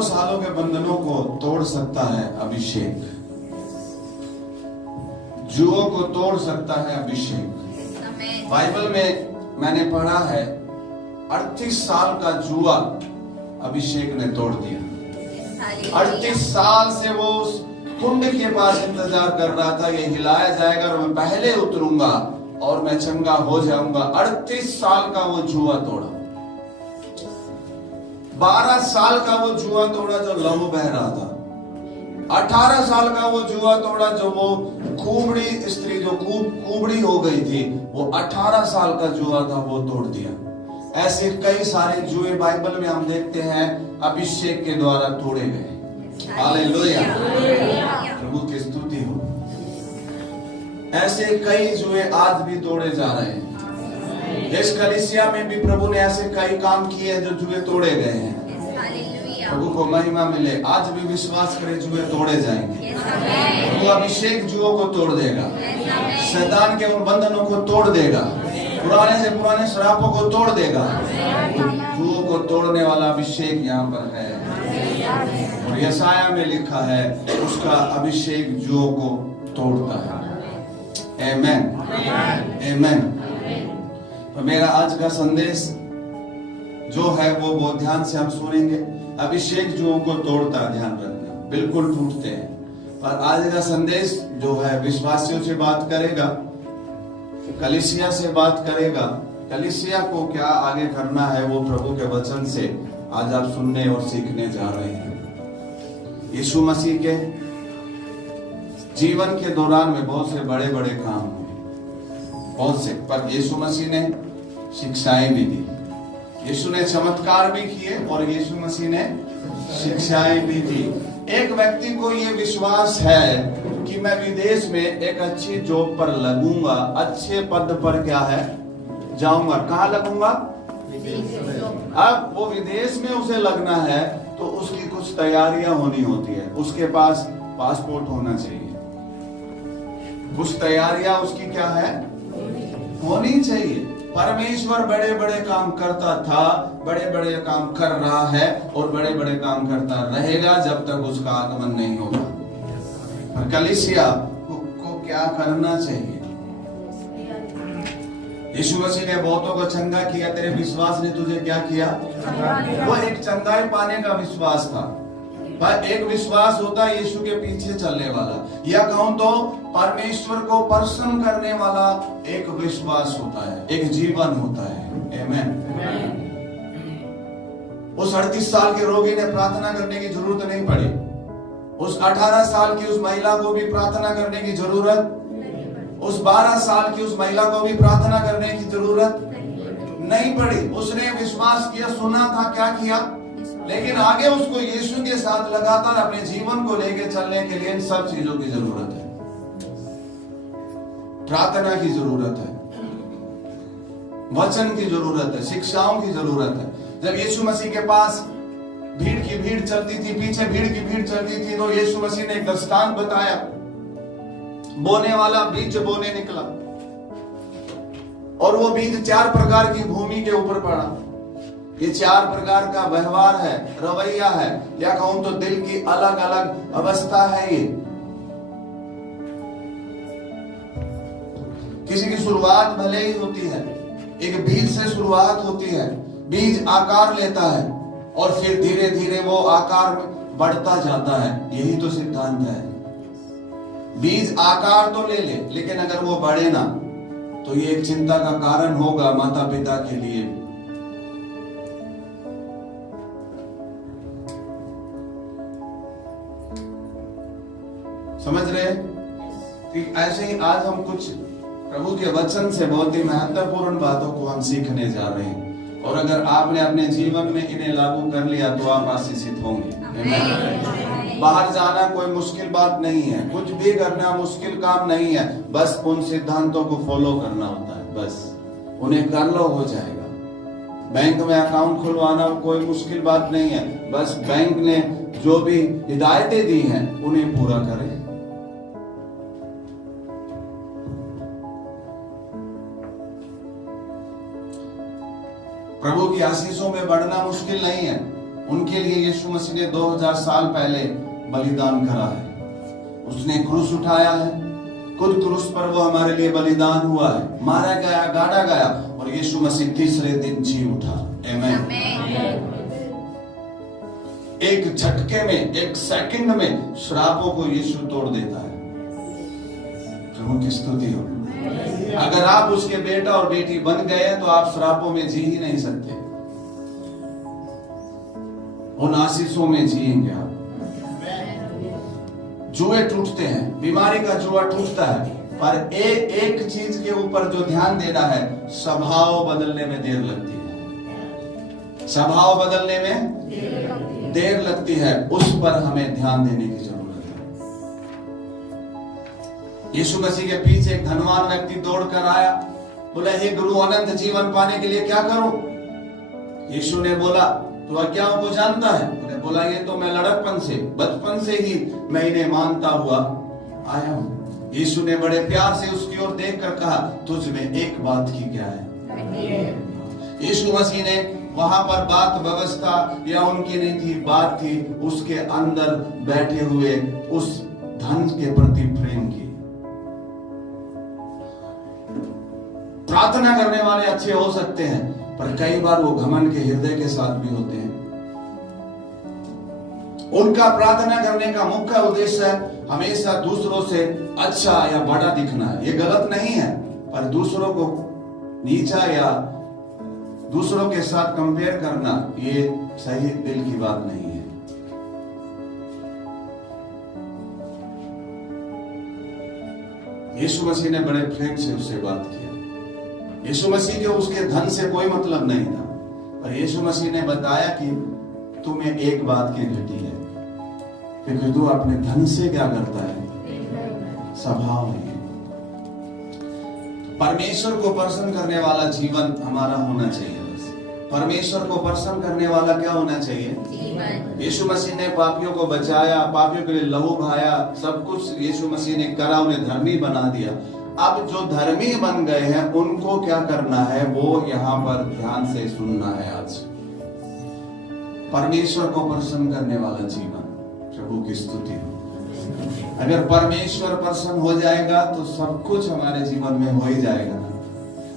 हजारों सालों के बंधनों को तोड़ सकता है अभिषेक। जुओं को तोड़ सकता है अभिषेक। बाइबल में मैंने पढ़ा है 38 साल का जुआ अभिषेक ने तोड़ दिया। 38 साल से वो उस कुंड के पास इंतजार कर रहा था, ये हिलाया जाएगा और मैं पहले उतरूंगा और मैं चंगा हो जाऊंगा। 38 साल का वो जुआ तोड़ा। 12 साल का वो जुआ तोड़ा जो लहू बह रहा था। 18 साल का वो जुआ तोड़ा जो वो कुबड़ी स्त्री जो कुबड़ी हो गई थी, वो 18 साल का जुआ था, वो तोड़ दिया। ऐसे कई सारे जुए बाइबल में हम देखते हैं अभिषेक के द्वारा तोड़े गए। हालेलुया, प्रभु की स्तुति हो। ऐसे कई जुए आज भी तोड़े जा रहे हैं। इस कलीसिया में भी प्रभु ने ऐसे कई काम किए हैं जो जुए तोड़े गए हैं। प्रभु को महिमा मिले। आज भी विश्वास करें, जुए तोड़े जाएंगे। प्रभु अभिषेक जुओं को तोड़ देगा, शैतान के उन बंधनों को तोड़ देगा, पुराने से पुराने श्रापों को तोड़ देगा। जुओं को तोड़ने वाला अभिषेक यहाँ पर है। और यशाया में लिखा है उसका अभिषेक जुओं को तोड़ता है। आमेन, आमेन। तो मेरा आज का संदेश जो है वो बहुत ध्यान से हम सुनेंगे। अभिषेक जुओं को तोड़ता है, ध्यान रखना, बिल्कुल टूटते हैं। और आज का संदेश जो है विश्वासियों से बात करेगा, कलीसिया से बात करेगा। कलीसिया को क्या आगे करना है वो प्रभु के वचन से आज आप सुनने और सीखने जा रहे हैं। यीशु मसीह के जीवन के दौरान में बहुत से बड़े बड़े काम हुए, बहुत से, पर यीशु मसीह ने शिक्षाएं भी दी, यीशु ने चमत्कार भी किए और यीशु मसीह ने शिक्षाएं भी दी। एक व्यक्ति को ये विश्वास है कि मैं विदेश में एक अच्छी जॉब पर लगूंगा, अच्छे पद पर क्या है जाऊंगा। कहाँ लगूंगा? अब वो विदेश में उसे लगना है तो उसकी कुछ तैयारियां होनी होती है। उसके पास पासपोर्ट होना चाहिए, कुछ तैयारियां उसकी क्या है होनी चाहिए। परमेश्वर बड़े बड़े काम करता था, बड़े बड़े काम कर रहा है और बड़े बड़े काम करता रहेगा जब तक उसका आगमन नहीं होगा। पर कलीसिया को क्या करना चाहिए? यीशु मसीह ने बहुतों को चंगा किया, तेरे विश्वास ने तुझे क्या किया? वो एक चंगाई पाने का विश्वास था। पर एक विश्वास होता है यीशु के पीछे चलने वाला, या कहूं तो परमेश्वर को प्रसन्न करने वाला एक विश्वास होता है, एक जीवन होता है। आमेन। उस 38 साल के रोगी ने प्रार्थना करने की जरूरत नहीं पड़ी। उस 18 साल की उस महिला को भी प्रार्थना करने की जरूरत, उस 12 साल की उस महिला को भी प्रार्थना करने की जरूरत नहीं पड़ी। उसने विश्वास किया, सुना था, क्या किया, लेकिन आगे उसको यीशु के साथ लगातार अपने जीवन को लेकर चलने के लिए इन सब चीजों की जरूरत है। प्रार्थना की जरूरत है, वचन की जरूरत है, शिक्षाओं की जरूरत है। जब यीशु मसीह के पास भीड़ की भीड़ चलती थी, पीछे भीड़ की भीड़ चलती थी, तो यीशु मसीह ने एक दृष्टांत बताया। बोने वाला बीज बोने निकला और वो बीज 4 प्रकार की भूमि के ऊपर पड़ा। ये 4 प्रकार का व्यवहार है, रवैया है, या कहूं तो दिल की अलग अलग अवस्था है। ये किसी की शुरुआत भले ही होती है, एक बीज से शुरुआत होती है, बीज आकार लेता है और फिर धीरे धीरे वो आकार में बढ़ता जाता है। यही तो सिद्धांत है। बीज आकार तो ले ले, लेकिन अगर वो बढ़े ना तो ये एक चिंता का कारण होगा माता पिता के लिए। समझ रहे कि ऐसे ही आज हम कुछ प्रभु के वचन से बहुत ही महत्वपूर्ण बातों को हम सीखने जा रहे हैं। और अगर आपने अपने जीवन में इन्हें लागू कर लिया तो आप आशीषित होंगे। बाहर जाना कोई मुश्किल बात नहीं है, कुछ भी करना मुश्किल काम नहीं है, बस उन सिद्धांतों को फॉलो करना होता है, बस उन्हें कर लो, हो जाएगा। बैंक में अकाउंट खुलवाना कोई मुश्किल बात नहीं है, बस बैंक ने जो भी हिदायतें दी हैं उन्हें पूरा करें। प्रभु की आशीषों में बढ़ना मुश्किल नहीं है, उनके लिए यीशु मसीह ने 2000 साल पहले बलिदान करा है। उसने क्रूस उठाया है, खुद क्रूस पर वो हमारे लिए बलिदान हुआ है, मारा गया, गाड़ा गया और यीशु मसीह तीसरे दिन जी उठा। आमीन। एक झटके में, एक सेकंड में श्रापों को यीशु तोड़ देता है। प्रभु की स्तुति हो। अगर आप उसके बेटा और बेटी बन गए तो आप श्रापों में जी ही नहीं सकते, उन आशीषों में जिएंगे आप। जुए टूटते हैं, बीमारी का जुआ टूटता है, पर एक चीज के ऊपर जो ध्यान देना है, स्वभाव बदलने में देर लगती है। स्वभाव बदलने में देर लगती है, उस पर हमें ध्यान देने की जरूरत है। यीशु मसीह के पीछे एक धनवान व्यक्ति दौड़कर आया, बोला, हे गुरु, अनंत जीवन पाने के लिए क्या करूं? यीशु ने बोला, तो आज्ञाओं को जानता है? बोला, ये तो मैं लड़कपन से, बचपन से ही मैं इन्हें मानता हुआ आया हूं। यीशु ने बड़े प्यार से उसकी ओर देखकर कहा, तुझ में एक बात की क्या है? यीशु मसीह ने वहां पर बात व्यवस्था या उनकी नहीं थी, बात थी उसके अंदर बैठे हुए उस धन के प्रति प्रेम की। प्रार्थना करने वाले अच्छे हो सकते हैं, पर कई बार वो घमंड के हृदय के साथ भी होते हैं। उनका प्रार्थना करने का मुख्य उद्देश्य है हमेशा दूसरों से अच्छा या बड़ा दिखना है। ये गलत नहीं है, पर दूसरों को नीचा या दूसरों के साथ कंपेयर करना, ये सही दिल की बात नहीं है। यीशु मसीह ने बड़े प्रेम से उससे बात किया। यीशु मसीह को उसके धन से कोई मतलब नहीं था, पर यीशु मसीह ने बताया कि तुम्हें एक बात की घटी है, क्योंकि तू अपने धन से क्या करता है? स्वभाव है। परमेश्वर को प्रसन्न करने वाला जीवन हमारा होना चाहिए। परमेश्वर को प्रसन्न करने वाला क्या होना चाहिए? यीशु मसीह ने पापियों को बचाया, पापियों के लिए लहू बहाया, सब कुछ यीशु मसीह ने करा, उन्हें धर्मी बना दिया। अब जो धर्मी बन गए हैं उनको क्या करना है, वो यहाँ पर ध्यान से सुनना है। आज परमेश्वर को प्रसन्न करने वाला जीवन, प्रभु की स्तुति हो। अगर परमेश्वर प्रसन्न हो जाएगा तो सब कुछ हमारे जीवन में हो ही जाएगा।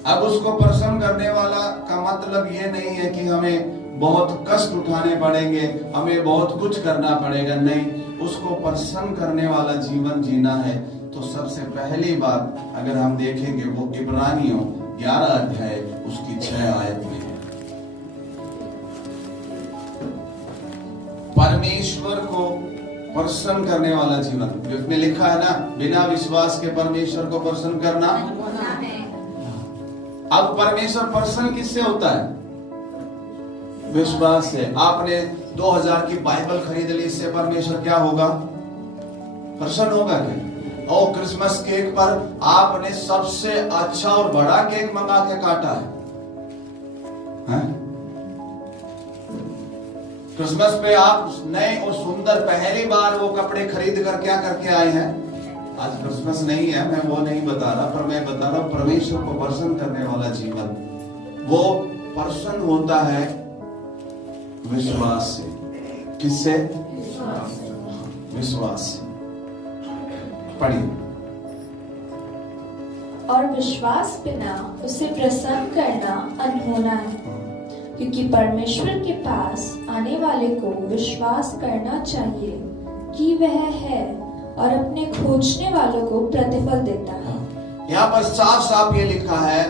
अब उसको प्रसन्न करने वाला का मतलब ये नहीं है कि हमें बहुत कष्ट उठाने पड़ेंगे, हमें बहुत कुछ करना पड़ेगा, नहीं। उसको प्रसन्न करने वाला जीवन जीना है तो सबसे पहली बात अगर हम देखेंगे वो इब्रानियों 11 अध्याय उसकी 6 आयत में है। परमेश्वर को प्रसन्न करने वाला जीवन, जिसमें लिखा है ना, बिना विश्वास के परमेश्वर को प्रसन्न करना। अब परमेश्वर प्रसन्न किससे होता है? विश्वास से। आपने 2000 की बाइबल खरीद ली, इससे परमेश्वर क्या होगा? प्रसन्न होगा क्या? और क्रिसमस केक पर आपने सबसे अच्छा और बड़ा केक मंगा के काटा है? क्रिसमस पे आप नए और सुंदर पहली बार वो कपड़े खरीद कर क्या करके आए हैं? आज क्रिसमस नहीं है, मैं वो नहीं बता रहा, पर मैं बता रहा हूं परमेश्वर को प्रसन्न करने वाला जीवन, वो प्रसन्न होता है विश्वास से। किससे? विश्वास से। पढ़िए। और विश्वास बिना उसे प्रसन्न करना अनहोना है, क्योंकि परमेश्वर के पास आने वाले को विश्वास करना चाहिए कि वह है और अपने खोजने वालों को प्रतिफल देता है। यहाँ पर साफ साफ ये लिखा है,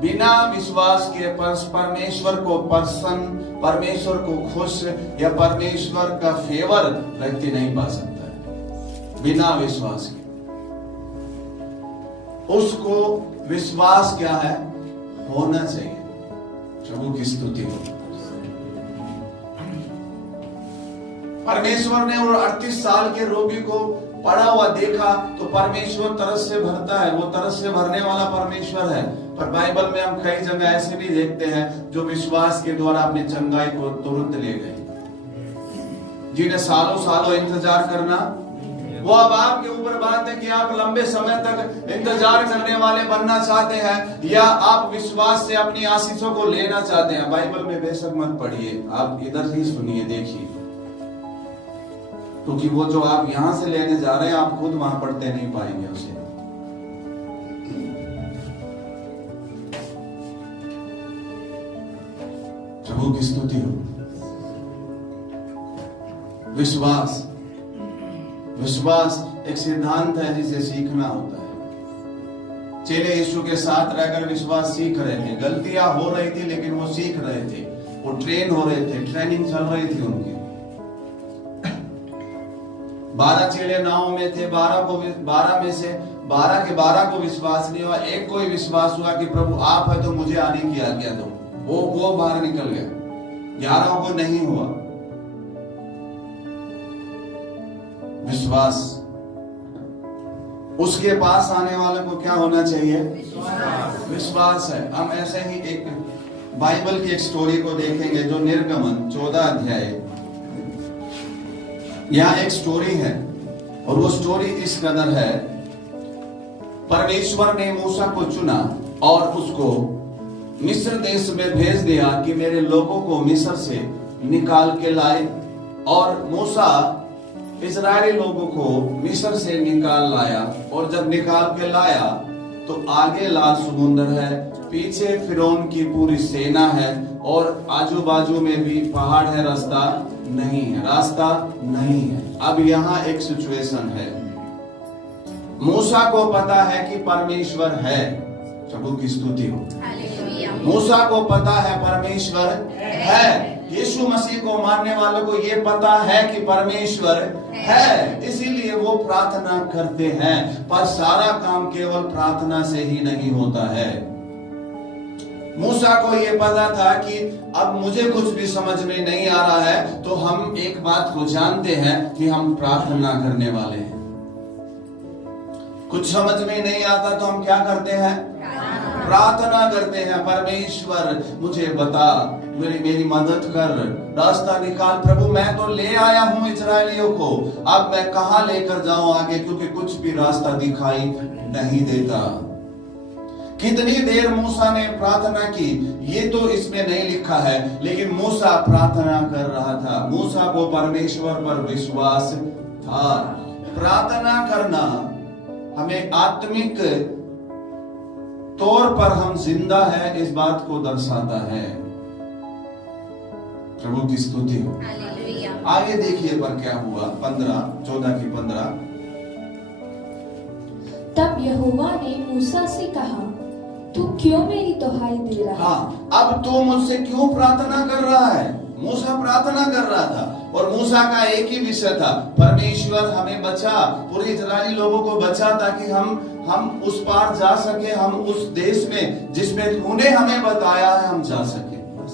बिना विश्वास के परमेश्वर को प्रसन्न, परमेश्वर को खुश या परमेश्वर का फेवर व्यक्ति नहीं पा सकता है। बिना विश्वास के उसको विश्वास क्या है? होना चाहिए। प्रभु की स्तुति हो। परमेश्वर ने वो 38 साल के रोगी को पड़ा हुआ देखा तो परमेश्वर तरस से भरता है, वो तरस से भरने वाला परमेश्वर है। पर बाइबल में हम कई जगह ऐसे भी देखते हैं जो विश्वास के द्वारा अपनी चंगाई को तुरंत ले गए, जिन्हें सालों सालों इंतजार करना वो अब आपके ऊपर बात है कि आप लंबे समय तक इंतजार करने वाले बनना चाहते हैं या आप विश्वास से अपनी आशीषों को लेना चाहते हैं। बाइबल में बेशक मत पढ़िए, आप इधर ही सुनिए, देखिए, क्योंकि वो जो आप यहां से लेने जा रहे हैं आप खुद वहां पढ़ते नहीं पाएंगे उसे। प्रभु की स्तुति हो। विश्वास एक सिद्धांत है जिसे सीखना होता है। चेले यीशु के साथ रहकर विश्वास सीख रहे थे, गलतियां हो रही थी लेकिन वो सीख रहे थे, वो ट्रेन हो रहे थे, ट्रेनिंग चल रही थी उनकी। 12 चेले नाव में थे, 12 में से 12 के 12 को विश्वास नहीं हुआ, एक को ही विश्वास हुआ कि प्रभु आप है तो मुझे आने की आज्ञा दो। वो बाहर निकल गया, 11 को नहीं हुआ। विश्वास, उसके पास आने वाले को क्या होना चाहिए? विश्वास है। हम ऐसे ही एक बाइबल की एक स्टोरी को देखेंगे जो निर्गमन 14 अध्याय, यहां एक स्टोरी है और वो स्टोरी इस कदर है। परमेश्वर ने मूसा को चुना और उसको मिस्र देश में भेज दिया कि मेरे लोगों को मिस्र से निकाल के लाए। और मूसा इस्राएली लोगों को मिस्र से निकाल लाया, और जब निकाल के लाया तो आगे लाल समुद्र है, पीछे फिरौन की पूरी सेना है और आजू बाजू में भी पहाड़ है, रास्ता नहीं है। अब यहाँ एक सिचुएशन है, मूसा को पता है कि परमेश्वर है, प्रभु की स्तुति हो। मूसा को पता है परमेश्वर है, यीशु मसीह को मानने वालों को ये पता है कि परमेश्वर है, इसीलिए वो प्रार्थना करते हैं। पर सारा काम केवल प्रार्थना से ही नहीं होता है। मूसा को ये पता था कि अब मुझे कुछ भी समझ में नहीं आ रहा है, तो हम एक बात को जानते हैं कि हम प्रार्थना करने वाले हैं। कुछ समझ में नहीं आता तो हम क्या करते हैं? प्रार्थना करते हैं। परमेश्वर मुझे बता, मेरी मदद कर, रास्ता निकाल प्रभु। मैं तो ले आया हूं इस्राएलियों को, अब मैं कहां लेकर जाऊं आगे, क्योंकि कुछ भी रास्ता दिखाई नहीं देता। कितनी देर मूसा ने प्रार्थना की ये तो इसमें नहीं लिखा है, लेकिन मूसा प्रार्थना कर रहा था। मूसा को परमेश्वर पर विश्वास था। प्रार्थना करना हमें आत्मिक तौर पर हम जिंदा है इस बात को दर्शाता है। प्रभु की स्तुति हो। आगे देखिए पर क्या हुआ, 14 की 15। तब यहोवा ने मूसा से कहा, तू क्यों मेरी दुहाई दे रहा है? हाँ, अब तू मुझसे क्यों प्रार्थना कर रहा है? मूसा प्रार्थना कर रहा था और मूसा का एक ही विषय था, परमेश्वर हमें बचा, पूरे इस्राएली लोगों को बचा, ताकि हम उस पार जा सके, हम उस देश में जिसमें तूने हमें बताया है हम जा सके। बस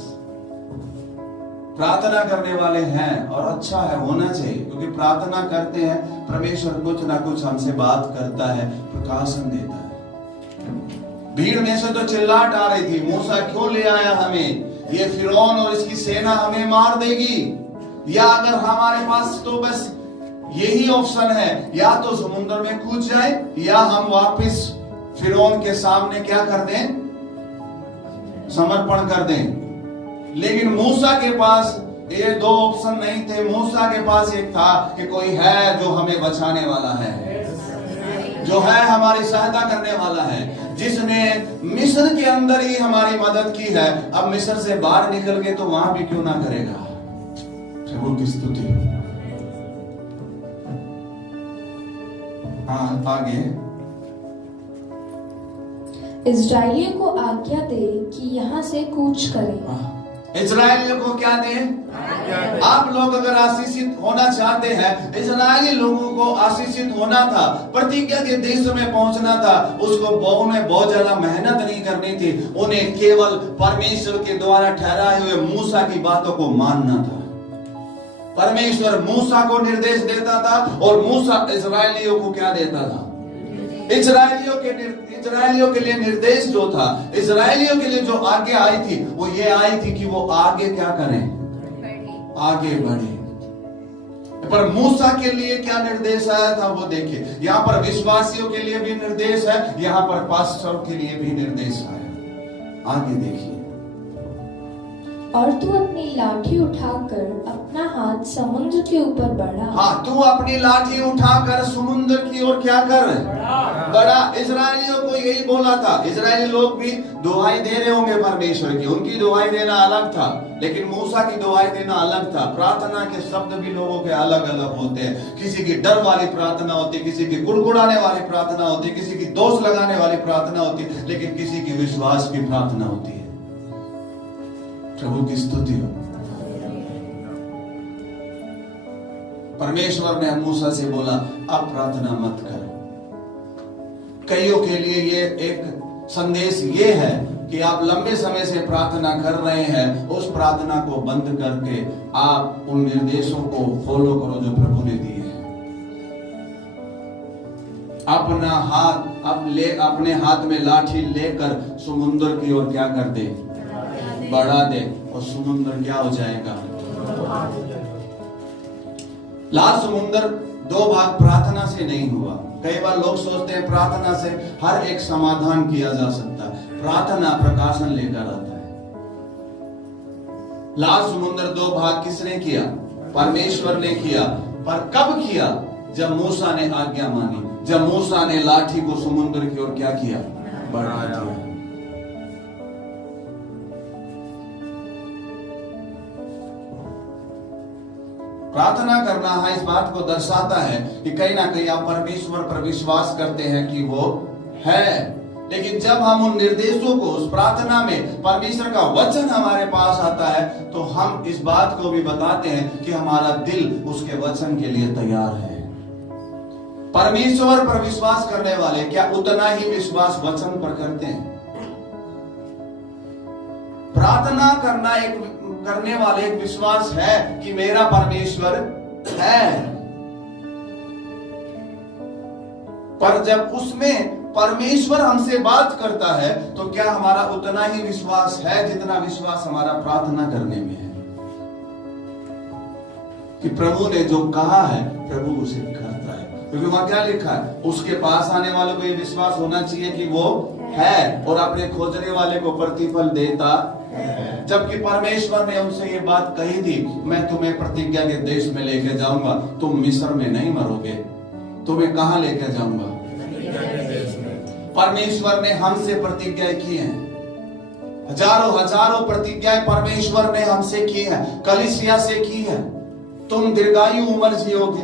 प्रार्थना करने वाले हैं और अच्छा है, होना चाहिए, क्योंकि प्रार्थना करते हैं परमेश्वर कुछ ना कुछ हमसे बात करता है, प्रकाशन देता है। भीड़ में से तो चिल्लाहट आ रही थी, मूसा क्यों ले आया हमें, ये फिरौन और इसकी सेना हमें मार देगी, या अगर हमारे पास तो बस यही ऑप्शन है, या तो समुद्र में कूद जाए या हम वापस फिरौन के सामने क्या कर दें, समर्पण कर दें। लेकिन मूसा के पास ये दो ऑप्शन नहीं थे। मूसा के पास एक था कि कोई है जो हमें बचाने वाला है, जो है हमारी सहायता करने वाला है, जिसने मिस्र के अंदर ही हमारी मदद की है, अब मिस्र से बाहर निकल के तो वहां भी क्यों ना करेगा। प्रभु की स्तुति। हाँ, आगे। इस्राएलियों को आज्ञा दे कि यहाँ से कूच करें। इस्राएलियों को क्या दें? आप लोग अगर आशीषित होना चाहते हैं, इस्राएली लोगों को आशीषित होना था, प्रतिज्ञा के देश में पहुंचना था, उसको उन्हें बहुत ज्यादा मेहनत नहीं करनी थी, उन्हें केवल परमेश्वर के द्वारा ठहराए हुए मूसा की बातों को मानना था। परमेश्वर मूसा को निर्देश देता था और मूसा इस्राएलियों को क्या देता था? इस्राएलियों के लिए निर्देश जो था, इस्राएलियों के लिए जो आगे आई थी, वो ये आई थी कि वो आगे क्या करें? आगे बढ़े। पर मूसा के लिए क्या निर्देश आया था वो देखिए। यहाँ पर विश्वासियों के लिए भी निर्देश है, यहाँ पर पास्टर के लिए भी निर्देश आया। आगे देखिए। और तू अपनी लाठी उठाकर अपना हाथ समुद्र के ऊपर बढ़ा। हाँ, तू अपनी लाठी उठाकर समुद्र की ओर क्या कर बढ़ा। इजरायलियों को यही बोला था। इजरायली लोग भी दुहाई दे रहे होंगे परमेश्वर की, उनकी दुहाई देना अलग था, लेकिन मूसा की दुहाई देना अलग था। प्रार्थना के शब्द भी लोगों के अलग अलग होते हैं। किसी की डर वाली प्रार्थना होती है, किसी की गुड़गुड़ाने वाली प्रार्थना होती है, किसी की दोष लगाने वाली प्रार्थना होती है, लेकिन किसी की विश्वास की प्रार्थना होती है। प्रभु की स्तुति हो। परमेश्वर ने मूसा से बोला, अब प्रार्थना मत कर। कईयों के लिए ये एक संदेश ये है कि आप लंबे समय से प्रार्थना कर रहे हैं, उस प्रार्थना को बंद करके आप उन निर्देशों को फॉलो करो जो प्रभु ने दिए हैं। अपना हाथ अपने हाथ में लाठी लेकर समुद्र की ओर क्या कर दे, बढ़ा दे, और समुद्र क्या हो जाएगा, लाल समुद्र। दो भाग प्रार्थना से नहीं हुआ। कई बार लोग सोचते हैं प्रार्थना से हर एक समाधान किया जा सकता है। प्रार्थना प्रकाशन लेकर आता है। लाल समुद्र दो भाग किसने किया, परमेश्वर ने किया। पर कब किया, जब मूसा ने आज्ञा मानी, जब मूसा ने लाठी को समुद्र की ओर क्या किया, बढ़ा दिया। प्रार्थना करना है इस बात को दर्शाता है कि कहीं ना कहीं आप परमेश्वर पर विश्वास करते हैं कि वो है। लेकिन जब हम उन निर्देशों को, उस प्रार्थना में परमेश्वर का वचन हमारे पास आता है, तो हम इस बात को भी बताते हैं कि हमारा दिल उसके वचन के लिए तैयार है। परमेश्वर पर विश्वास करने वाले क्या उतना ही विश्वास वचन पर करते हैं? प्रार्थना करने वाले एक विश्वास है कि मेरा परमेश्वर है, पर जब उसमें परमेश्वर हमसे बात करता है तो क्या हमारा उतना ही विश्वास है जितना विश्वास हमारा प्रार्थना करने में है कि प्रभु ने जो कहा है प्रभु उसे करता है। क्योंकि वहां क्या लिखा है, उसके पास आने वालों को ये विश्वास होना चाहिए कि वो है और अपने खोजने वाले को प्रतिफल देता है। जबकि परमेश्वर ने उनसे ये बात कही थी, मैं तुम्हें प्रतिज्ञा के देश में लेके जाऊंगा, तुम मिस्र में नहीं मरोगे। तुम्हें कहां लेके जाऊंगा? परमेश्वर ने हमसे प्रतिज्ञा की है। हजारों प्रतिज्ञाएं परमेश्वर ने हमसे की है, कलीसिया से की है। तुम दीर्घायु उम्र जियोगे,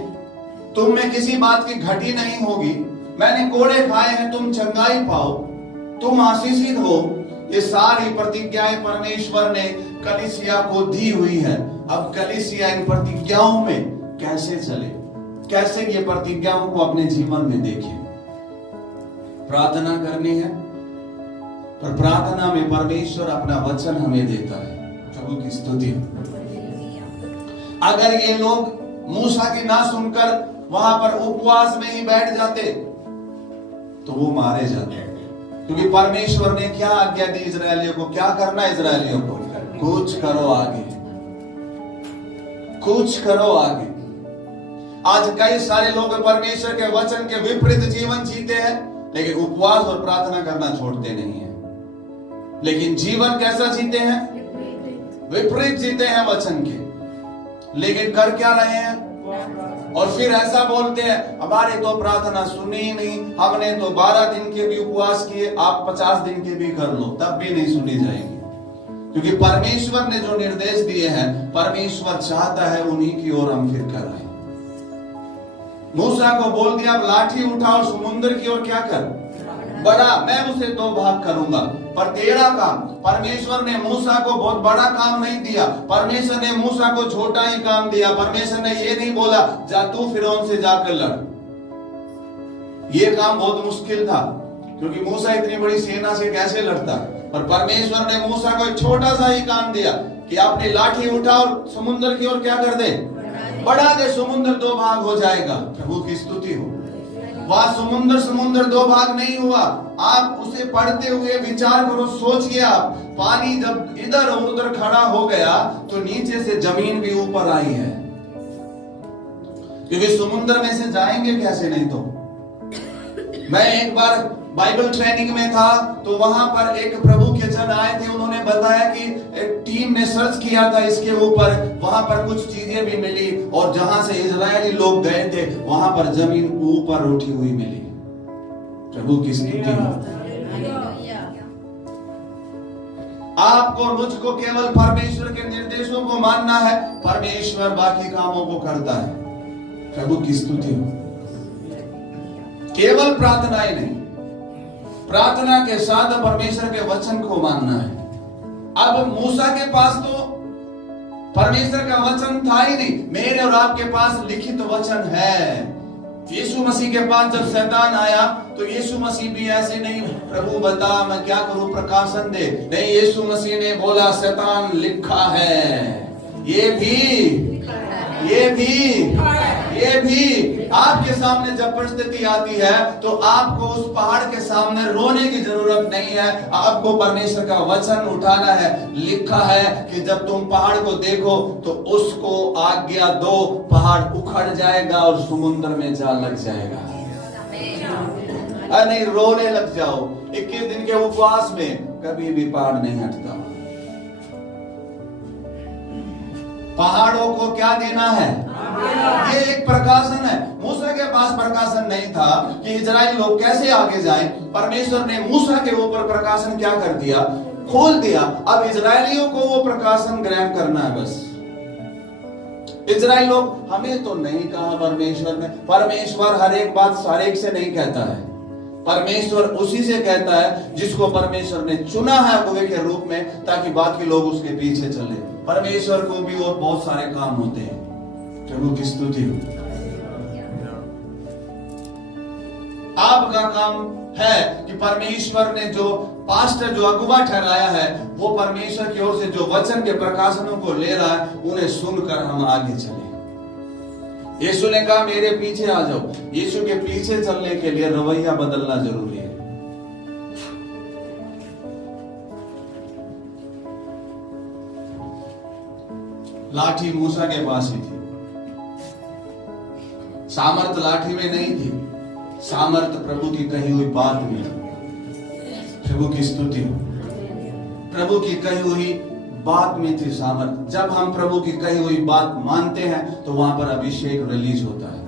तुम में किसी बात की घटी नहीं होगी। मैंने कोड़े खाए हैं, तुम चंगाई पाओ, तुम आशीषित हो। ये सारी प्रतिज्ञाएं परमेश्वर ने कलीसिया को दी हुई है। अब कलीसिया इन प्रतिज्ञाओं में कैसे चले, कैसे ये प्रतिज्ञाओं को अपने जीवन में देखे। प्रार्थना करनी है, पर प्रार्थना में परमेश्वर अपना वचन हमें देता है। प्रभु की स्तुति। अगर ये लोग मूसा की ना सुनकर वहां पर उपवास में ही बैठ जाते तो वो मारे जाते। क्योंकि परमेश्वर ने क्या आज्ञा दी इजरायलियों को, क्या करना इजरायलियों को? कुछ करो आगे, कुछ करो आगे। आज कई सारे लोग परमेश्वर के वचन के विपरीत जीवन जीते हैं, लेकिन उपवास और प्रार्थना करना छोड़ते नहीं है। लेकिन जीवन कैसा जीते हैं? विपरीत जीते हैं वचन के। लेकिन कर क्या रहे हैं? और फिर ऐसा बोलते हैं, हमारे तो प्रार्थना सुनी ही नहीं, हमने तो 12 दिन के भी उपवास किए, आप 50 दिन के भी कर लो, तब भी नहीं सुनी जाएगी। क्योंकि परमेश्वर ने जो निर्देश दिए हैं, परमेश्वर चाहता है उन्हीं की ओर हम फिर कर रहे हैं। मूसा को बोल दिया, लाठी उठा और समुद्र की ओर क्या कर, बड़ा, मैं उसे 2 भाग करूंगा। पर तेरा काम, परमेश्वर ने मूसा को बहुत बड़ा काम नहीं दिया, परमेश्वर ने मूसा को छोटा ही काम दिया। परमेश्वर ने ये नहीं बोला जा तू फिरौन से जाकर लड़। ये काम बहुत मुश्किल था, क्योंकि मूसा इतनी बड़ी सेना से कैसे लड़ता। पर परमेश्वर ने मूसा को एक छोटा सा ही काम दिया कि अपनी लाठी उठा और समुद्र की ओर क्या कर दे, बढ़ा दे, समुद्र 2 भाग हो जाएगा। प्रभु की स्तुति हो। वह समुद्र 2 भाग नहीं हुआ। आप उसे पढ़ते हुए विचार करो, सोचिए आप, पानी जब इधर और उधर खड़ा हो गया तो नीचे से जमीन भी ऊपर आई है। क्योंकि समुद्र में से जाएंगे कैसे? नहीं तो मैं एक बार बाइबल ट्रेनिंग में था, तो वहां पर एक प्रभु के जन आए थे। उन्होंने बताया कि एक टीम ने सर्च किया था इसके ऊपर, वहां पर कुछ चीजें भी मिली, और जहां से इजरायली लोग गए थे वहां पर जमीन ऊपर उठी हुई मिली। प्रभु की स्तुति हो। आपको मुझको केवल परमेश्वर के निर्देशों को मानना है, परमेश्वर बाकी कामों को करता है। प्रभु की स्तुति हो। केवल प्रार्थना ही नहीं, प्रार्थना के साथ परमेश्वर के वचन को मानना है। अब मूसा के पास तो परमेश्वर का वचन था ही नहीं, मेरे और आपके पास लिखित वचन है। यीशु मसीह के पास जब शैतान आया तो यीशु मसीह भी ऐसे नहीं, प्रभु बता मैं क्या करूं, प्रकाशन दे। नहीं, यीशु मसीह ने बोला शैतान लिखा है। ये भी आपके सामने जब परिस्थिति आती है तो आपको उस पहाड़ के सामने रोने की जरूरत नहीं है। आपको परमेश्वर का वचन उठाना है। लिखा है कि जब तुम पहाड़ को देखो तो उसको आज्ञा दो, पहाड़ उखड़ जाएगा और समुद्र में जा लग जाएगा। नहीं, रोने लग जाओ। 21 दिन के उपवास में कभी भी पहाड़ नहीं हटता। पहाड़ों को क्या देना है? ये एक प्रकाशन है। मूसा के पास प्रकाशन नहीं था कि इजराइल लोग कैसे आगे जाएं। परमेश्वर ने मूसा के ऊपर प्रकाशन क्या कर दिया? खोल दिया। अब इजरायलियों को वो प्रकाशन ग्रहण करना है बस। इजराइल लोग, हमें तो नहीं कहा परमेश्वर ने। परमेश्वर हर एक बात हर एक से नहीं कहता है। परमेश्वर उसी से कहता है जिसको परमेश्वर ने चुना है अगुवे के रूप में, ताकि बाकी लोग उसके पीछे चले। परमेश्वर को भी और बहुत सारे काम होते हैं। प्रभु की स्तुति हो। आपका काम है कि परमेश्वर ने जो पास्टर, जो अगुवा ठहराया है, वो परमेश्वर की ओर से जो वचन के प्रकाशनों को ले रहा है, उन्हें सुनकर हम आगे चले। यीशु ने कहा मेरे पीछे आ जाओ। यीशु के पीछे चलने के लिए रवैया बदलना जरूरी है। लाठी मूसा के पास ही थी, सामर्थ लाठी में नहीं थी, सामर्थ प्रभु की कही हुई बात में थी। प्रभु की स्तुति हो। प्रभु की कही हुई बात में थी सामर्थ। जब हम प्रभु की कही हुई बात मानते हैं तो वहां पर अभिषेक रिलीज होता है।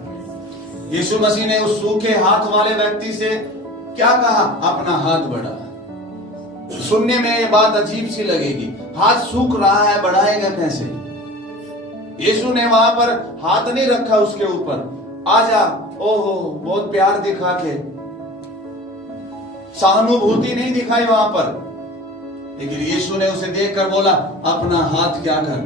यीशु मसीह ने उस सूखे हाथ वाले व्यक्ति से क्या कहा? अपना हाथ बढ़ा। सुनने में ये बात अजीब सी लगेगी, हाथ सूख रहा है, बढ़ाएगा कैसे? यीशु ने वहां पर हाथ नहीं रखा उसके ऊपर, आजा, ओहो, बहुत प्यार दिखा के, सहानुभूति नहीं दिखाई वहां पर। लेकिन यीशु ने उसे देखकर बोला अपना हाथ क्या कर।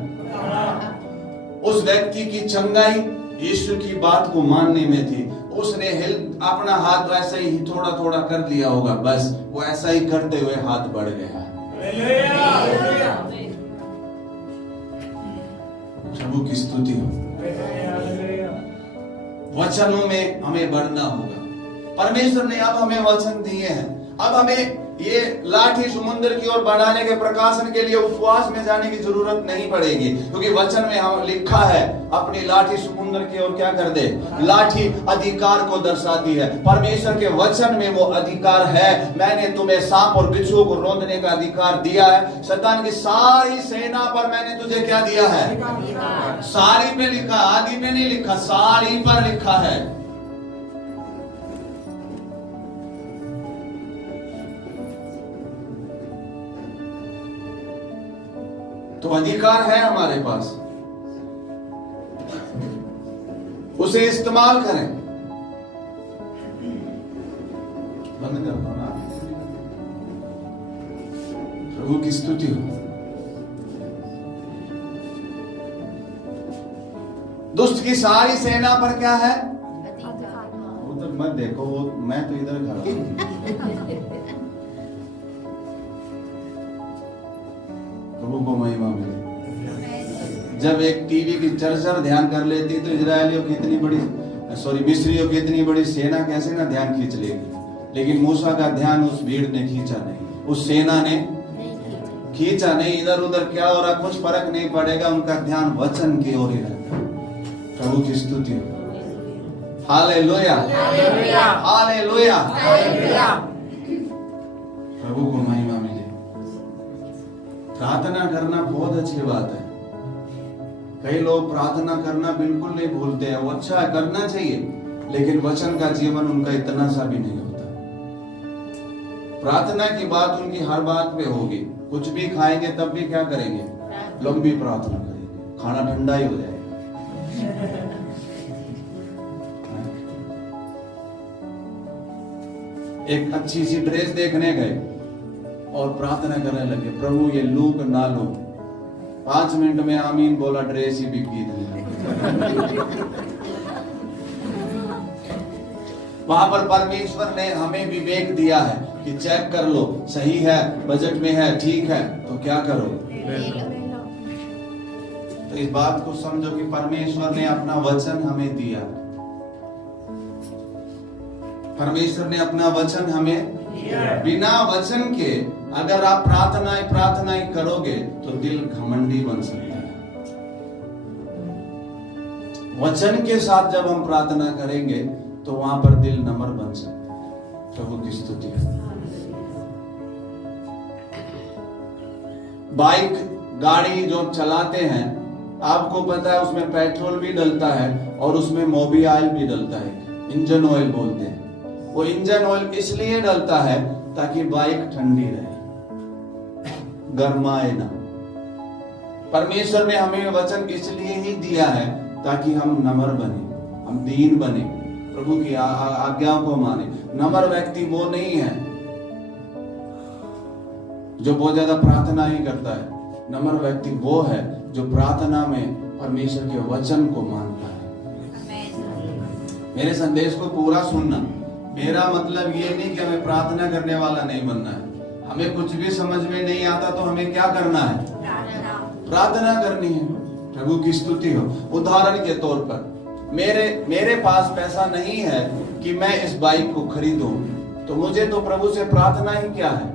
उस व्यक्ति की चंगाई यीशु की बात को मानने में थी। उसने अपना हाथ वैसे ही थोड़ा थोड़ा कर लिया होगा, बस वो ऐसा ही करते हुए हाथ बढ़ गया। प्रभु की स्तुति हो। वचनों में हमें बढ़ना होगा। परमेश्वर ने अब हमें वचन दिए हैं। अब हमें ये लाठी समुद्र की ओर बढ़ाने के प्रकाशन के लिए उपवास में जाने की जरूरत नहीं पड़ेगी, क्योंकि वचन में हम लिखा है अपनी लाठी समुद्र की ओर क्या कर दे। लाठी अधिकार को दर्शाती है। परमेश्वर के वचन में वो अधिकार है। मैंने तुम्हें सांप और बिच्छू को रौंदने का अधिकार दिया है। शैतान की सारी सेना पर मैंने तुझे क्या दिया है? सारी पे लिखा, आदि पे नहीं लिखा, सारी पर लिखा है। तो अधिकार है हमारे पास, उसे इस्तेमाल करें। प्रभु की स्तुति हो। दुष्ट की सारी सेना पर क्या है? उधर मत देखो, मैं तो इधर खड़ा हूं। प्रभु को महिमा मिले। जब एक टीवी की चर्चा ध्यान कर लेती तो इजरायलियों की इतनी बड़ी, मिस्रियों की इतनी बड़ी सेना कैसे ना ध्यान खींच लेगी। लेकिन मूसा का ध्यान उस भीड़ ने खींचा नहीं, उस सेना ने खींचा नहीं। इधर उधर क्या हो रहा कुछ फर्क नहीं पड़ेगा, उनका ध्यान वचन की ओर ही रहता। प्रभु की स्तुति हो। Hallelujah, hallelujah. प्रभु को महिमा मिले। प्रार्थना करना बहुत अच्छी बात है। कई लोग प्रार्थना करना बिल्कुल नहीं भूलते हैं। वो अच्छा है, करना चाहिए, लेकिन वचन का जीवन उनका इतना सा भी नहीं होता। प्रार्थना की बात उनकी हर बात पे होगी। कुछ भी खाएंगे तब भी क्या करेंगे? लंबी प्रार्थना करेंगे। खाना ठंडा ही हो जाएगा। एक अच्छी सी ड्रेस देखने गए और प्रार्थना करने लगे, प्रभु ये लूं कि ना लूं। 5 मिनट में आमीन बोला, ड्रेस ही बिकी थी। वहां पर परमेश्वर ने हमें विवेक दिया है कि चेक कर लो, सही है, बजट में है, ठीक है, तो क्या करो? तो इस बात को समझो कि परमेश्वर ने अपना वचन हमें दिया। परमेश्वर ने अपना वचन हमें बिना वचन के अगर आप प्रार्थना करोगे तो दिल घमंडी बन सकता है। वचन के साथ जब हम प्रार्थना करेंगे तो वहां पर दिल नम्र बन सकता है। प्रभु की स्तुति है। बाइक गाड़ी जो चलाते हैं, आपको पता है उसमें पेट्रोल भी डलता है और उसमें मोबिल भी डलता है, इंजन ऑयल बोलते हैं। वो इंजन ऑयल इसलिए डलता है ताकि बाइक ठंडी रहे, गर्माए ना। परमेश्वर ने हमें वचन इसलिए ही दिया है ताकि हम नम्र बने, हम दीन बने, प्रभु की आज्ञाओं को माने। नम्र व्यक्ति वो नहीं है जो बहुत ज्यादा प्रार्थना ही करता है। नम्र व्यक्ति वो है जो प्रार्थना में परमेश्वर के वचन को मानता है। मेरे संदेश को पूरा सुनना। मेरा मतलब ये नहीं कि हमें प्रार्थना करने वाला नहीं बनना है। हमें कुछ भी समझ में नहीं आता तो हमें क्या करना है? प्रार्थना करनी है। प्रभु की स्तुति हो। उदाहरण के तौर पर मेरे पास पैसा नहीं है कि मैं इस बाइक को खरीदूं, तो मुझे तो प्रभु से प्रार्थना ही क्या है।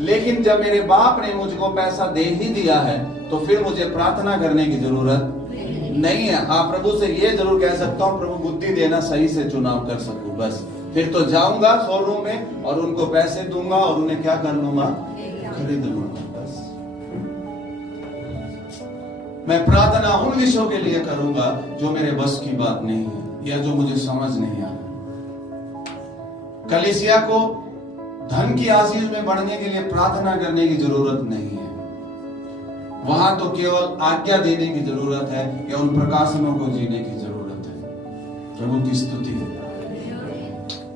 लेकिन जब मेरे बाप ने मुझको पैसा दे ही दिया है तो फिर मुझे प्रार्थना करने की जरूरत नहीं है। हाँ, प्रभु से ये जरूर कह सकता हूँ, प्रभु बुद्धि देना, सही से चुनाव कर सकूं। बस फिर तो जाऊंगा शोरूम में और उनको पैसे दूंगा और उन्हें क्या कर लूंगा? खरीद लूंगा। बस मैं प्रार्थना उन विषयों के लिए करूंगा जो मेरे बस की बात नहीं है या जो मुझे समझ नहीं आता। कलीसिया को धन की आशीष में बढ़ने के लिए प्रार्थना करने की जरूरत नहीं है। वहां तो केवल आज्ञा देने की जरूरत है या उन प्रकाशनों को जीने की जरूरत है। प्रभु की स्तुति हो।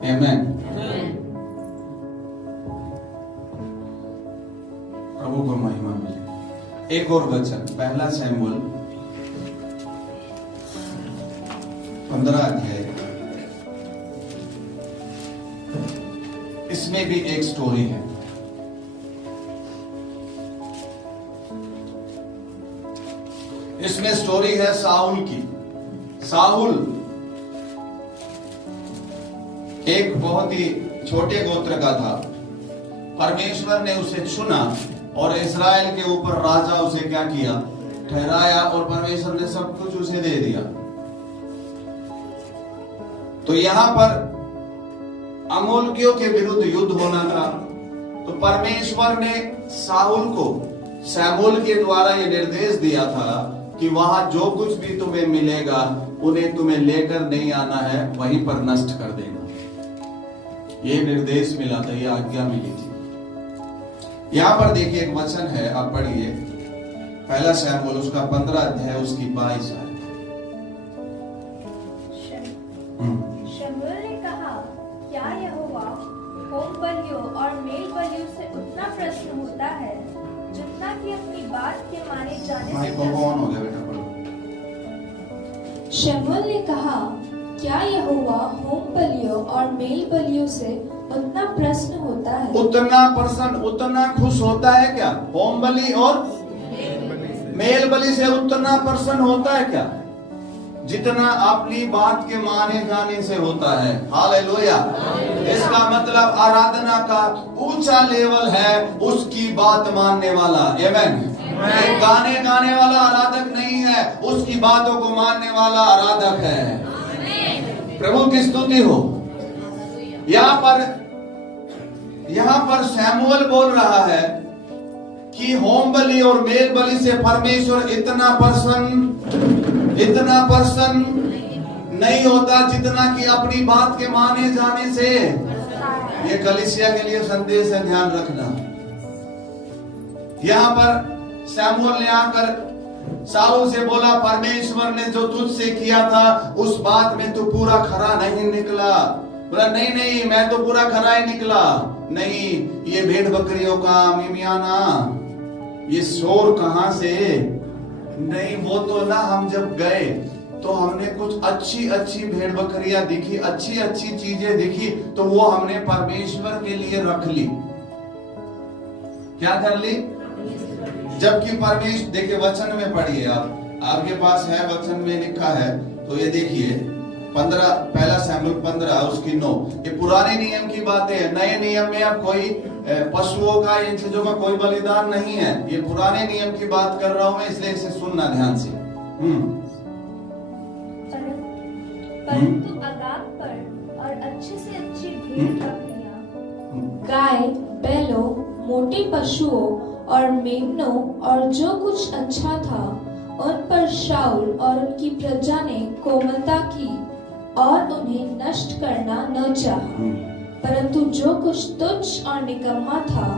आमेन। प्रभु को महिमा मिले। एक और वचन, पहला शमूएल 15 अध्याय। इसमें भी एक स्टोरी है। इसमें स्टोरी है साउल की। साउल एक बहुत ही छोटे गोत्र का था। परमेश्वर ने उसे चुना और इस्राएल के ऊपर राजा उसे क्या किया? ठहराया, और परमेश्वर ने सब कुछ उसे दे दिया। तो यहां पर अमोलकियों के विरुद्ध युद्ध होना था। तो परमेश्वर ने साउल को शमूएल के द्वारा यह निर्देश दिया था कि वहां जो कुछ भी तुम्हें मिलेगा उन्हें तुम्हें लेकर नहीं आना है, वहीं पर नष्ट कर देना। ये निर्देश मिला था, ये आज्ञा मिली थी। यहां पर देखिए एक वचन है, आप पढ़िए। पहला शमूएल उसका 15 अध्याय उसकी 22 आयत। शमूएल ने कहा, क्या यहोवा होम बलियों और मेल बलियों से उतना प्रसन्न होता है जितना कि अपनी बात के माने जाने से कौन हो गया बेटा? शमूएल ने कहा, क्या यहोवा होम बलियों और मेल बलियों से उतना प्रसन्न होता है? उतना प्रसन्न, उतना खुश होता है क्या? होम बलि और मेल बलि से उतना प्रसन्न होता है क्या जितना अपनी बात के माने जाने से होता है? हालेलुया। इसका मतलब आराधना का ऊंचा लेवल है उसकी बात मानने वाला। आमेन। एक गाने वाला आराधक नहीं है, उसकी बातों को मानने वाला आराधक है। प्रभु की स्तुति हो। यहां पर सैमुअल बोल रहा है कि होम बलि और मेल बलि से परमेश्वर इतना प्रसन्न नहीं होता जितना कि अपनी बात के माने जाने से। ये कलीसिया के लिए संदेश है, ध्यान रखना। यहां पर सैमुअल ने आकर साउल से बोला, परमेश्वर ने जो तुझसे किया था उस बात में तू पूरा खरा नहीं निकला। बोला नहीं मैं तो पूरा खरा ही निकला। नहीं, ये भेड़ बकरियों का मिमियाना, ये शोर कहां से? नहीं, वो तो ना हम जब गए तो हमने कुछ अच्छी भेड़ बकरियां दिखी, अच्छी चीजें दिखी, तो वो हमने परमेश्वर के लिए रख ली। क्या कर ली? जबकि परमेश्वर, देखिए वचन में पढ़िए, आपके पास है, वचन में लिखा है, तो ये देखिए 15 पहला सैमुएल 15 उसकी 9। ये पुराने नियम की बातें हैं। नए नियम में अब कोई पशुओं का, इन चीजों का कोई बलिदान नहीं है। ये पुराने नियम की बात कर रहा हूं मैं, इसलिए इसे सुनना ध्यान से। परंतु अगाग पर और अच्छे से अच्छी भेड़ बकरियां, गाय, बैलों, मोटे पशुओं और मेमनों और जो कुछ अच्छा था, उन पर शाऊल और उनकी प्रजा ने कोमलता की और उन्हें नष्ट करना न चाहा, परंतु जो कुछ तुच्छ और निकम्मा था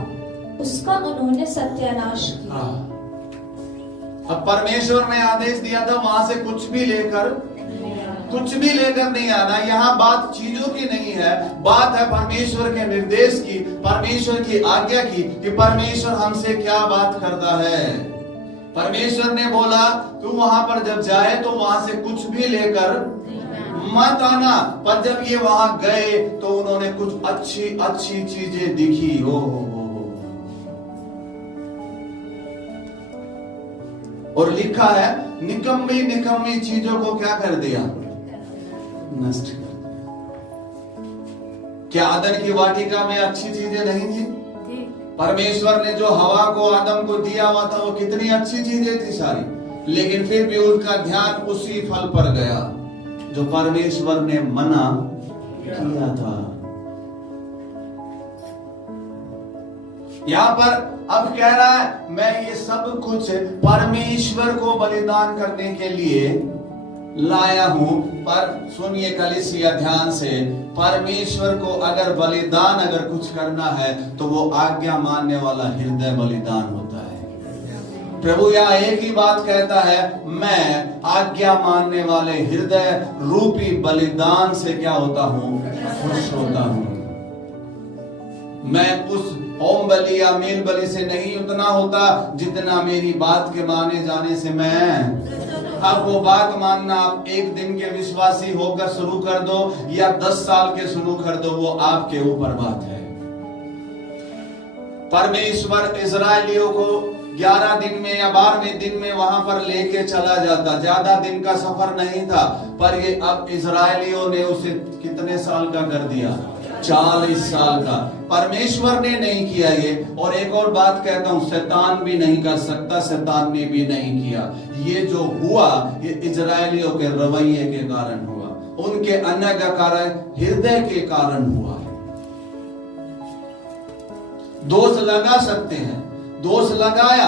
उसका उन्होंने सत्यानाश किया। अब परमेश्वर ने आदेश दिया था वहां से कुछ भी लेकर नहीं आना। यहाँ बात चीजों की नहीं है, बात है परमेश्वर के निर्देश की, परमेश्वर की आज्ञा की, कि परमेश्वर हमसे क्या बात करता है। परमेश्वर ने बोला तू वहां पर जब जाए तो वहां से कुछ भी लेकर मत आना। पर जब ये वहां गए तो उन्होंने कुछ अच्छी चीजें दिखी। हो और लिखा है निकम्मी चीजों को क्या कर दिया? नष्ट कर दिया। क्या आदम की वाटिका में अच्छी चीजें नहीं थी? परमेश्वर ने जो हवा को, आदम को दिया हुआ था, वो कितनी अच्छी चीजें थी सारी, लेकिन फिर भी उनका ध्यान उसी फल पर गया जो परमेश्वर ने मना किया था। यहां पर अब कह रहा है मैं ये सब कुछ परमेश्वर को बलिदान करने के लिए लाया हूं। पर सुनिए कलीसिया ध्यान से, परमेश्वर को अगर बलिदान अगर कुछ करना है तो वो आज्ञा मानने वाला हृदय बलिदान होता है। प्रभु यहाँ एक ही बात कहता है, मैं आज्ञा मानने वाले हृदय रूपी बलिदान से क्या होता हूं? खुश होता हूं। मैं उस होम बलि या मेल बलि से नहीं उतना होता जितना मेरी बात के माने जाने से मैं। अब वो बात मानना आप एक दिन के विश्वासी होकर शुरू कर दो या 10 साल के शुरू कर दो, वो आपके ऊपर बात है। परमेश्वर इजरायलियों को 11 दिन में या 12वें दिन में वहां पर लेके चला जाता। ज्यादा दिन का सफर नहीं था, पर ये अब इजरायलियों ने उसे कितने साल का कर दिया? 40 साल का। परमेश्वर ने नहीं किया ये। और एक और बात कहता हूं, शैतान भी नहीं कर सकता, शैतान ने भी नहीं किया। ये जो हुआ ये इजरायलियों के रवैये के कारण हुआ, उनके अनाज्ञाकारी हृदय के कारण हुआ। दोष लगा सकते हैं, दोष लगाया।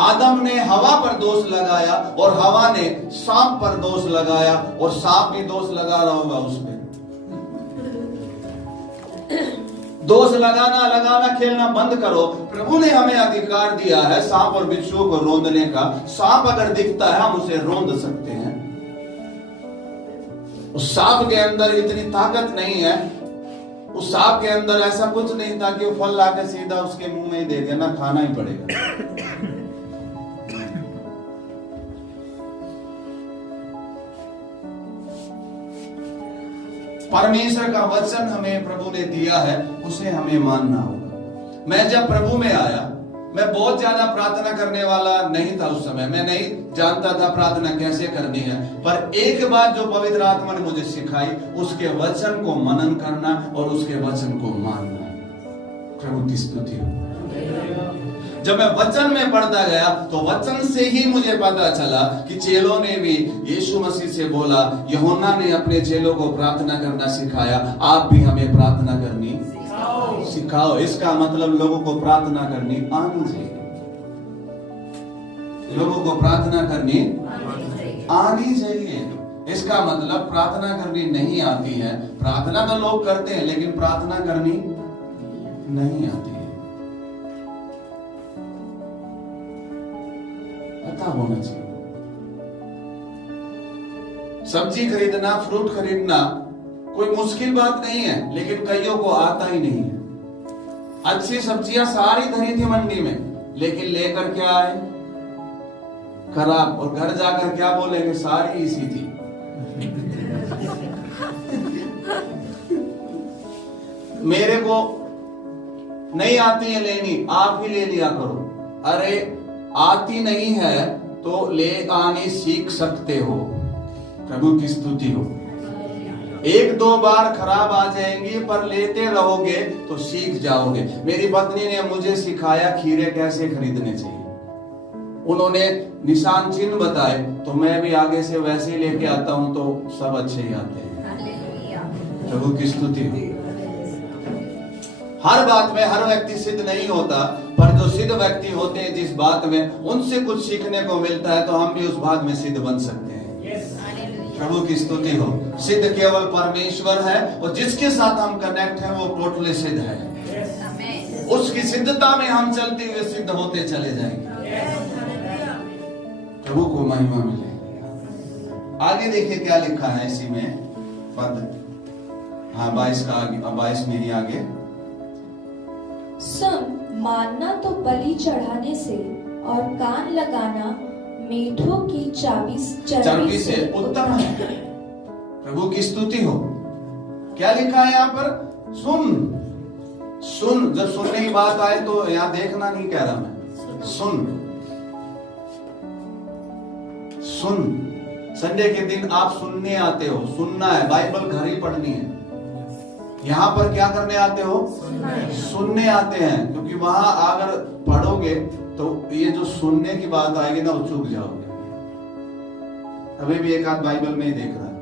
आदम ने हवा पर दोष लगाया और हवा ने सांप पर दोष लगाया, और सांप भी दोष लगा रहा होगा उसमें। दोष लगाना खेलना बंद करो। प्रभु ने हमें अधिकार दिया है सांप और बिच्छुओं को रोंदने का। सांप अगर दिखता है हम उसे रोंद सकते हैं। उस सांप के अंदर इतनी ताकत नहीं है, उस सांप के अंदर ऐसा कुछ नहीं था कि वो फल लाके सीधा उसके मुंह में ही दे देना, खाना ही पड़ेगा। परमेश्वर का वचन हमें प्रभु ने दिया है, उसे हमें मानना होगा। मैं जब प्रभु में आया, मैं बहुत ज्यादा प्रार्थना करने वाला नहीं था उस समय। मैं नहीं जानता था प्रार्थना कैसे करनी है, पर एक बात जो पवित्र आत्मा ने मुझे सिखाई, उसके वचन को मनन करना और उसके वचन को मानना। प्रभु की स्तुति हो। जब मैं वचन में पढ़ता गया तो वचन से ही मुझे पता चला कि चेलों ने भी यीशु मसीह से बोला, यूहन्ना ने अपने चेलों को प्रार्थना करना सिखाया, आप भी हमें प्रार्थना करनी सिखाओ। इसका मतलब लोगों को प्रार्थना करनी आनी चाहिए, लोगों को प्रार्थना करनी आनी चाहिए। इसका मतलब प्रार्थना करनी नहीं आती है, प्रार्थना तो लोग करते हैं लेकिन प्रार्थना करनी नहीं आती है। पता होना चाहिए। सब्जी खरीदना, फ्रूट खरीदना कोई मुश्किल बात नहीं है, लेकिन कईयों को आता ही नहीं है। अच्छी सब्जियां सारी धरी थी मंडी में, लेकिन लेकर क्या आए? खराब। और घर जाकर क्या बोलेंगे? सारी इसी थी। मेरे को नहीं आती है लेनी, आप ही ले लिया करो। अरे आती नहीं है तो ले आनी सीख सकते हो। प्रभु की स्तुति हो। एक दो बार खराब आ जाएंगी, पर लेते रहोगे तो सीख जाओगे। मेरी पत्नी ने मुझे सिखाया खीरे कैसे खरीदने चाहिए। उन्होंने निशान चिन्ह बताए, तो मैं भी आगे से वैसे ही लेके आता हूं, तो सब अच्छे ही आते हैं। प्रभु की स्तुति हो। हर बात में हर व्यक्ति सिद्ध नहीं होता, पर जो सिद्ध व्यक्ति होते हैं जिस बात में, उनसे कुछ सीखने को मिलता है, तो हम भी उस बात में सिद्ध बन सकते हैं। प्रभु की स्तुति हो। सिद्ध केवल परमेश्वर है, और जिसके साथ हम कनेक्ट हैं वो टोटली सिद्ध है। उसकी सिद्धता में हम चलते हुए सिद्ध होते चले जाएंगे। प्रभु को महिमा मिले। आगे देखिए क्या लिखा है इसी में पद, 22 का आगे, 22 में ही आगे। सुन, मानना तो बलि चढ़ाने से और कान लगाना मेढ़ों की चर्बी से उत्तम है। प्रभु की स्तुति हो। क्या लिखा है यहाँ पर? सुन। सुन, जब सुनने की बात आए तो यहाँ देखना नहीं कह रहा मैं, सुन सुन। संडे के दिन आप सुनने आते हो, सुनना है, बाइबल घर ही पढ़नी है। यहाँ पर क्या करने आते हो? सुनने आते हैं, क्योंकि वहां अगर पढ़ोगे तो ये जो सुनने की बात आएगी ना, वो चूक जाओगे। अभी भी एक आध बाइबल में ही देख रहा है।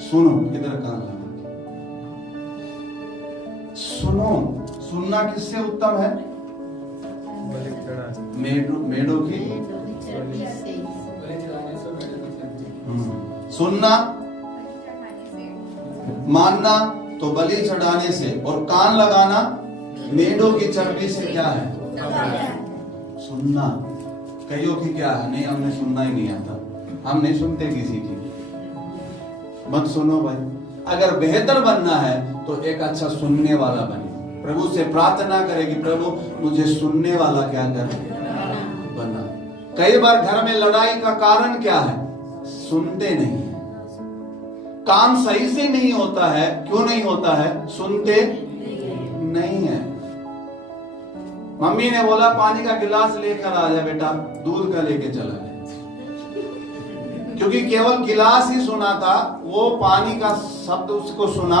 सुनो, इधर कान लगा। सुनो। सुनना किससे उत्तम है? मेढ़ों की। सुनना, मानना तो बलि चढ़ाने से, और कान लगाना मेढ़ों की चर्बी से क्या है? सुनना। कईयों की क्या है? नहीं, हमने सुनना ही नहीं आता, हम नहीं सुनते किसी की। मत सुनो भाई। अगर बेहतर बनना है तो एक अच्छा सुनने वाला बने। प्रभु से प्रार्थना करे कि प्रभु मुझे सुनने वाला क्या करे? बना। कई बार घर में लड़ाई का कारण क्या है? सुनते नहीं है। काम सही से नहीं होता है। क्यों नहीं होता है? सुनते नहीं है। मम्मी ने बोला पानी का गिलास लेकर आ जा बेटा, दूध का लेके चला गया। क्योंकि केवल गिलास ही सुना था, वो पानी का शब्द उसको सुना,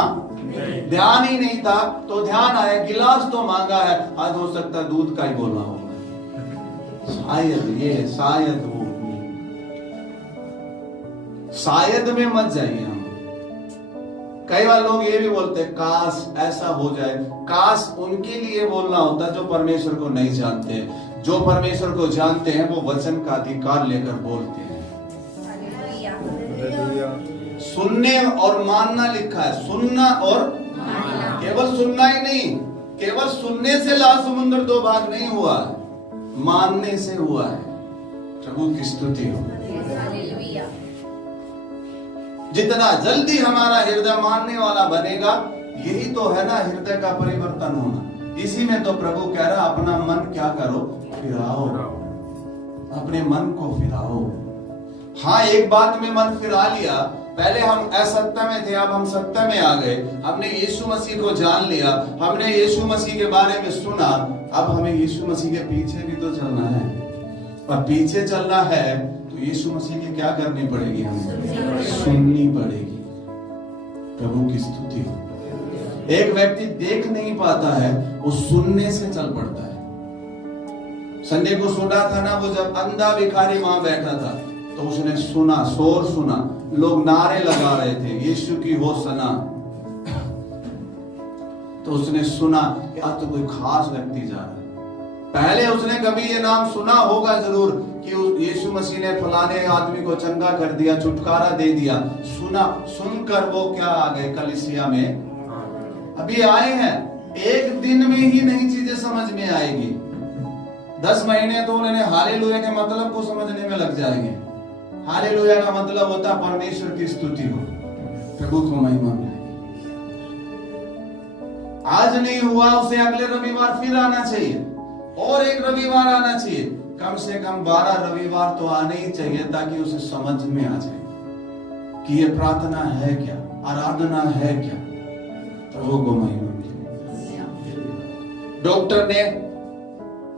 ध्यान ही नहीं था। तो ध्यान आया, गिलास तो मांगा है, आज हो सकता दूध का ही बोलना होगा। शायद वो शायद में मत जाइए हम। कई बार लोग ये भी बोलते हैं काश ऐसा हो जाए। काश उनके लिए बोलना होता जो परमेश्वर को नहीं जानते। जो परमेश्वर को जानते हैं वो वचन का अधिकार लेकर बोलते हैं। सुनने और मानना लिखा है। सुनना और केवल सुनना ही नहीं, केवल सुनने से लाल समुद्र दो भाग नहीं हुआ, मानने से हुआ है। प्रभु की स्तुति हो। जितना जल्दी हमारा हृदय मानने वाला बनेगा, यही तो है ना हृदय का परिवर्तन होना। इसी में तो प्रभु कह रहा अपना मन क्या करो? फिराओ। अपने मन को फिराओ। हाँ, एक बात में मन फिरा लिया। पहले हम असत्य में थे, अब हम सत्य में आ गए। हमने यीशु मसीह को जान लिया, हमने यीशु मसीह के बारे में सुना। अब हमें यीशु मसीह के पीछे भी तो चलना है। और पीछे चलना है तो यीशु मसीह की क्या करनी पड़ेगी? हमें सुननी पड़ेगी। प्रभु की स्तुति हो। एक व्यक्ति देख नहीं पाता है, वो सुनने से चल पड़ता है। संडे को सुना था ना, वो जब अंधा भिखारी वहां बैठा था तो उसने सुना, शोर सुना, लोग नारे लगा रहे थे यीशु की होसना। तो उसने सुना कि अब तो कोई खास व्यक्ति जा रहा है। पहले उसने कभी ये नाम सुना होगा जरूर कि यीशु मसीह ने फलाने आदमी को चंगा कर दिया, छुटकारा दे दिया, सुना। सुनकर वो क्या आ गए कलीसिया में, अभी आए हैं, एक दिन में ही नई चीजें समझ में आएगी। 10 महीने तो उन्होंने हालेलुया के मतलब को समझने में लग जाएंगे। हालेलुया का मतलब होता परमेश्वर की स्तुति हो, प्रभु को महिमा मिले। आज नहीं हुआ, उसे अगले रविवार फिर आना चाहिए, और एक रविवार आना चाहिए, कम से कम 12 रविवार तो आने ही चाहिए, ताकि उसे समझ में आ जाए कि ये प्रार्थना है क्या, आराधना है क्या। प्रभु को महिमा मिले। डॉक्टर ने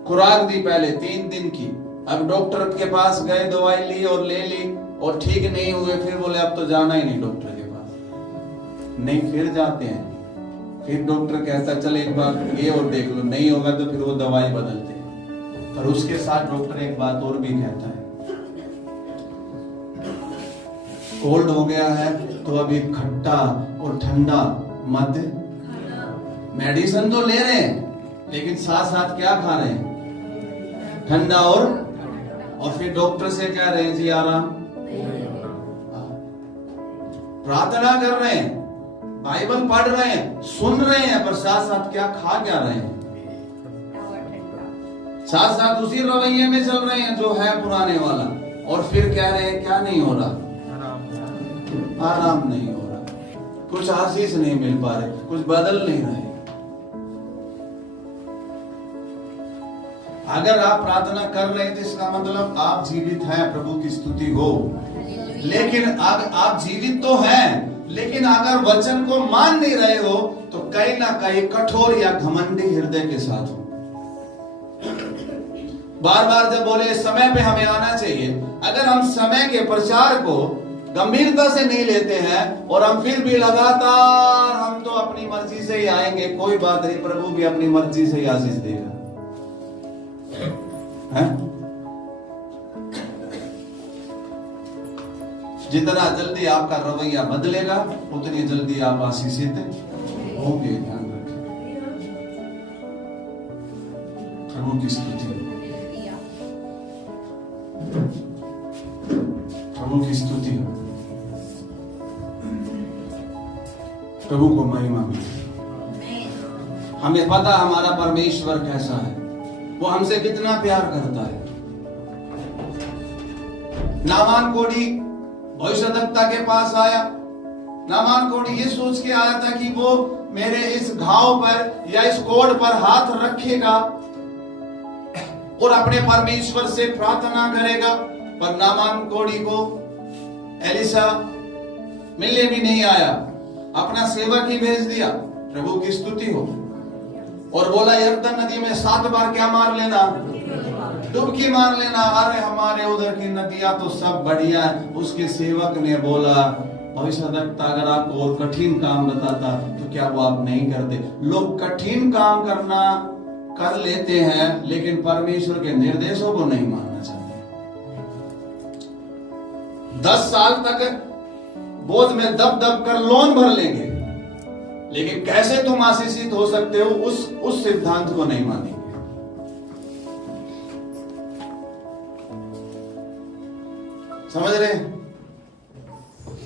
खुराक दी पहले 3 दिन की, अब डॉक्टर के पास गए, दवाई ली और ले ली और ठीक नहीं हुए, फिर बोले अब तो जाना ही नहीं डॉक्टर के पास। नहीं, फिर जाते हैं, फिर डॉक्टर कहता चल एक बार ये और देख लो, नहीं होगा तो फिर वो दवाई बदलते हैं। पर उसके साथ डॉक्टर एक बात और भी कहता है, कोल्ड हो गया है तो अभी खट्टा और ठंडा मत, मेडिसिन तो ले रहे हैं लेकिन साथ साथ क्या खा रहे हैं, ठंडा और फिर डॉक्टर से कह रहे हैं जी आराम। प्रार्थना कर रहे हैं, बाइबल पढ़ रहे हैं, सुन रहे हैं, पर साथ साथ क्या खा क्या रहे हैं, साथ साथ उसी रवैये में चल रहे हैं जो है पुराने वाला, और फिर कह रहे हैं क्या नहीं हो रहा, आराम नहीं हो रहा, कुछ आशीष नहीं मिल पा रहे, कुछ बदल नहीं रहे। अगर आप प्रार्थना कर रहे हैं तो इसका मतलब आप जीवित हैं, प्रभु की स्तुति हो। लेकिन अब आप जीवित तो हैं, लेकिन अगर वचन को मान नहीं रहे हो तो कहीं ना कहीं कठोर या घमंडी हृदय के साथ हो। बार बार जब बोले समय पे हमें आना चाहिए, अगर हम समय के प्रचार को गंभीरता से नहीं लेते हैं और हम फिर भी लगातार हम तो अपनी मर्जी से ही आएंगे, कोई बात नहीं, प्रभु भी अपनी मर्जी से ही आशीष देगा। है? जितना जल्दी आपका रवैया बदलेगा उतनी जल्दी आप आशीषित होंगे। ध्यान रखें। प्रभु की स्तुति, प्रभु की स्तुति हो, प्रभु को महिमा मिले। हमें पता हमारा परमेश्वर कैसा है, वो हमसे कितना प्यार करता है। नामान कोढ़ी भविष्यद्वक्ता के पास आया। नामान कोढ़ी ये सोच के आया था कि वो मेरे इस घाव पर या इस कोढ़ पर हाथ रखेगा और अपने परमेश्वर से प्रार्थना करेगा, पर नामान कोढ़ी को एलिसा मिलने भी नहीं आया, अपना सेवक ही भेज दिया। प्रभु की स्तुति हो। और बोला यरदन नदी में 7 बार क्या मार लेना, डुबकी मार लेना। अरे हमारे उधर की नदियां तो सब बढ़िया है। उसके सेवक ने बोला भविष्यद्वक्ता अगर आपको और कठिन काम बताता तो क्या वो आप नहीं करते। लोग कठिन काम करना कर लेते हैं लेकिन परमेश्वर के निर्देशों को नहीं मानना चाहते। 10 साल तक बोझ में दब दब कर लोन भर लेंगे, लेकिन कैसे तुम आशीषित हो सकते हो उस सिद्धांत को नहीं मानेंगे। समझ रहे हैं?